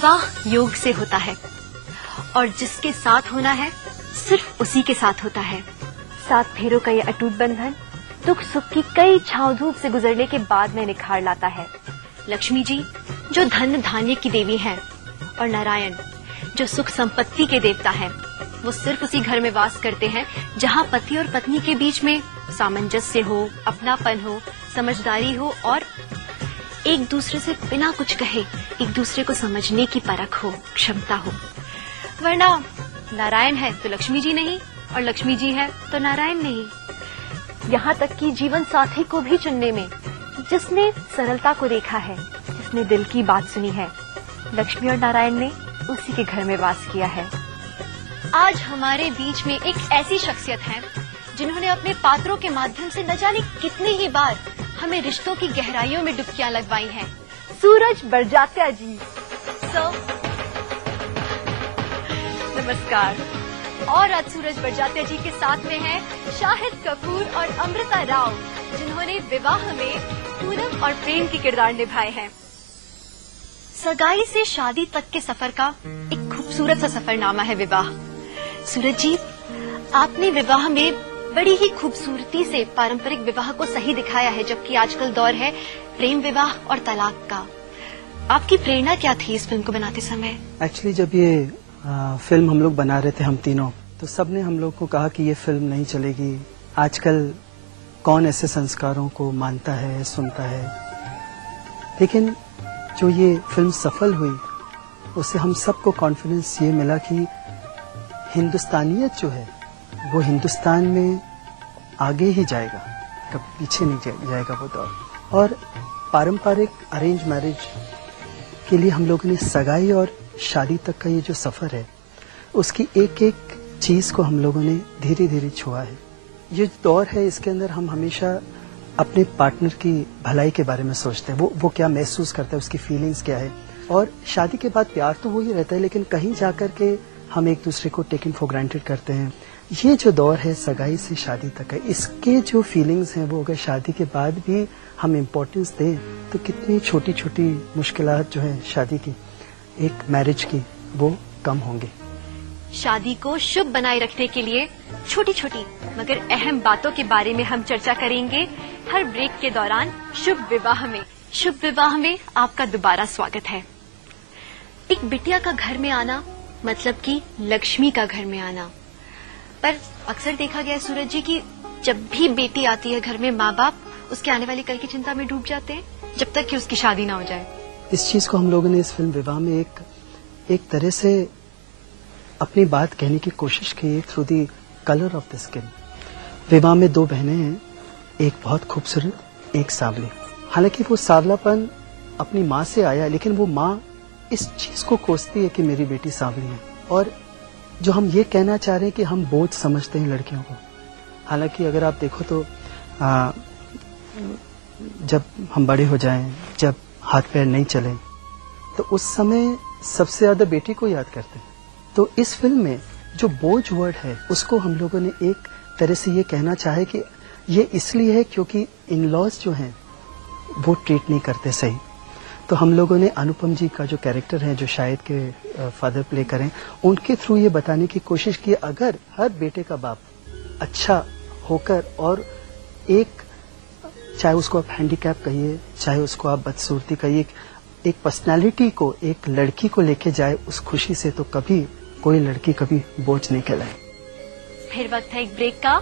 विवाह योग से होता है और जिसके साथ होना है सिर्फ उसी के साथ होता है। 7 फेरों का ये अटूट बंधन दुख सुख की कई छांव धूप से गुजरने के बाद में निखार लाता है। लक्ष्मी जी जो धन धान्य की देवी हैं और नारायण जो सुख संपत्ति के देवता हैं, वो सिर्फ उसी घर में वास करते हैं जहाँ पति और पत्नी के बीच में सामंजस्य हो, अपनापन हो, समझदारी हो और एक दूसरे से बिना कुछ कहे एक दूसरे को समझने की परख हो, क्षमता हो। वरना नारायण है तो लक्ष्मी जी नहीं और लक्ष्मी जी है तो नारायण नहीं। यहाँ तक कि जीवन साथी को भी चुनने में जिसने सरलता को देखा है, जिसने दिल की बात सुनी है, लक्ष्मी और नारायण ने उसी के घर में वास किया है। आज हमारे बीच में एक ऐसी शख्सियत है जिन्होंने अपने पात्रों के माध्यम से न जाने कितनी ही बार हमें रिश्तों की गहराइयों में डुबकियां लगवाई हैं। सूरज बड़जात्या जी। नमस्कार। और आज सूरज बड़जात्या जी के साथ में हैं शाहिद कपूर और अमृता राव, जिन्होंने विवाह में पूनम और प्रेम के किरदार निभाए हैं। सगाई से शादी तक के सफर का एक खूबसूरत सा सफरनामा है विवाह। सूरज जी, आपने विवाह में बड़ी ही खूबसूरती से पारंपरिक विवाह को सही दिखाया है, जबकि आजकल दौर है प्रेम विवाह और तलाक का। आपकी प्रेरणा क्या थी इस फिल्म को बनाते समय? एक्चुअली जब ये फिल्म हम लोग बना रहे थे हम तीनों, तो सबने हम लोग को कहा कि ये फिल्म नहीं चलेगी। आजकल कौन ऐसे संस्कारों को मानता है, सुनता है। लेकिन जो ये फिल्म सफल हुई उससे हम सबको कॉन्फिडेंस ये मिला कि हिंदुस्तानियत जो है वो हिंदुस्तान में आगे ही जाएगा, कभी पीछे नहीं जाएगा वो दौर। और पारंपरिक अरेंज मैरिज के लिए हम लोगों ने सगाई और शादी तक का ये जो सफर है उसकी एक एक चीज को हम लोगों ने धीरे धीरे छुआ है। ये दौर है, इसके अंदर हम हमेशा अपने पार्टनर की भलाई के बारे में सोचते हैं, वो क्या महसूस करता है, उसकी फीलिंग्स क्या है। और शादी के बाद प्यार तो वही रहता है, लेकिन कहीं जाकर के हम एक दूसरे को टेकन फॉर ग्रांटेड करते हैं। ये जो दौर है सगाई से शादी तक है, इसके जो फीलिंग्स हैं वो अगर शादी के बाद भी हम इम्पोर्टेंस दें तो कितनी छोटी छोटी मुश्किलात जो है शादी की, एक मैरिज की, वो कम होंगे। शादी को शुभ बनाए रखने के लिए छोटी छोटी मगर अहम बातों के बारे में हम चर्चा करेंगे हर ब्रेक के दौरान शुभ विवाह में। शुभ विवाह में आपका दोबारा स्वागत है। एक बिटिया का घर में आना मतलब कि लक्ष्मी का घर में आना। पर अक्सर देखा गया सूरज जी कि जब भी बेटी आती है घर में, माँ बाप उसके आने वाली कल की चिंता में डूब जाते हैं जब तक कि उसकी शादी ना हो जाए। इस चीज को हम लोगों ने इस फिल्म विवाह में एक तरह से अपनी बात कहने की कोशिश की through the colour of the skin. विवाह में 2 बहनें हैं, एक बहुत खूबसूरत, एक सांवली। हालांकि वो सांवलापन अपनी माँ से आया, लेकिन वो माँ इस चीज को कोसती है कि मेरी बेटी सांवली है। और जो हम ये कहना चाह रहे हैं कि हम बोझ समझते हैं लड़कियों को। हालांकि अगर आप देखो तो जब हम बड़े हो जाएं, जब हाथ पैर नहीं चले, तो उस समय सबसे ज्यादा बेटी को याद करते हैं। तो इस फिल्म में जो बोझ वर्ड है उसको हम लोगों ने एक तरह से ये कहना चाहे कि ये इसलिए है क्योंकि इन लॉज जो हैं वो ट्रीट नहीं करते सही। तो हम लोगों ने अनुपम जी का जो कैरेक्टर है, जो शायद के फादर प्ले करें, उनके थ्रू ये बताने की कोशिश की अगर हर बेटे का बाप अच्छा होकर और एक, चाहे उसको आप हैंडीकैप कहिए, चाहे उसको आप बदसूरती कहिए, एक पर्सनालिटी को, एक लड़की को लेके जाए उस खुशी से, तो कभी कोई लड़की कभी बोझ नहीं कहलाए। फिर वक्त है एक ब्रेक का।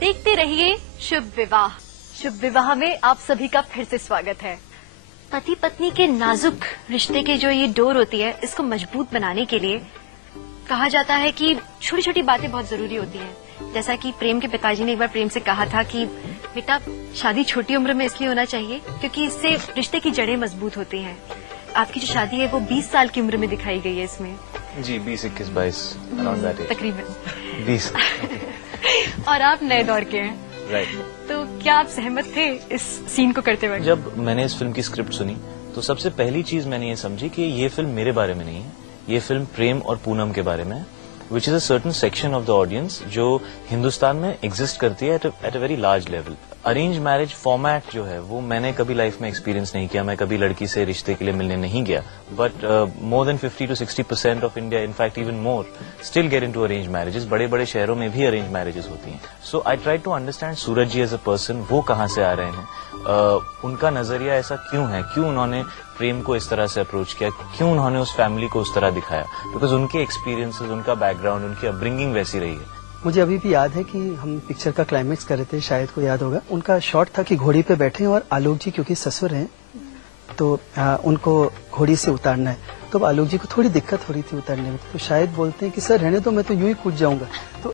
देखते रहिए शुभ विवाह। शुभ विवाह में आप सभी का फिर से स्वागत है। पति पत्नी के नाजुक रिश्ते के जो ये डोर होती है, इसको मजबूत बनाने के लिए कहा जाता है कि छोटी छोटी बातें बहुत जरूरी होती हैं। जैसा कि प्रेम के पिताजी ने एक बार प्रेम से कहा था कि बेटा शादी छोटी उम्र में इसलिए होना चाहिए क्योंकि इससे रिश्ते की जड़ें मजबूत होती हैं। आपकी जो शादी है वो 20 साल की उम्र में दिखाई गई है इसमें। जी 20, 21, 22 अराउंड दैट एज तकरीबन 20। और आप नए दौर के हैं, राइट। तो क्या आप सहमत थे इस सीन को करते वक्त? जब मैंने इस फिल्म की स्क्रिप्ट सुनी तो सबसे पहली चीज मैंने ये समझी कि ये फिल्म मेरे बारे में नहीं है, ये फिल्म प्रेम और पूनम के बारे में है, which is a certain section of the audience जो हिंदुस्तान में एग्जिस्ट करती है at a very large level. Arrange marriage format जो है वो मैंने कभी लाइफ में एक्सपीरियंस नहीं किया। मैं कभी लड़की से रिश्ते के लिए मिलने नहीं गया, but more than 50 to 60% of India, in fact even more, still get into arrange marriages. बड़े बड़े शहरों में भी अरेंज मैरिजेस होती हैं। So I try to understand Suraj ji as a person, वो कहाँ से आ रहे हैं, उनका नजरिया ऐसा क्यों है, क्यों उन्होंने प्रेम को इस तरह से अप्रोच किया, क्यों उन्होंने उस फैमिली को उस तरह दिखाया, बिकॉज उनके एक्सपीरियंसेस, उनका बैकग्राउंड, उनकी अपब्रिंगिंग वैसी रही है। मुझे अभी भी याद है कि हम पिक्चर का क्लाइमेक्स कर रहे थे, शायद को याद होगा। उनका शॉट था कि घोड़ी पे बैठे हैं और आलोक जी क्योंकि ससुर हैं तो उनको घोड़ी से उतारना है। तो आलोक जी को थोड़ी दिक्कत हो रही थी उतारने में, तो शायद बोलते हैं कि सर रहने दो, मैं तो यूं ही कूद जाऊंगा। तो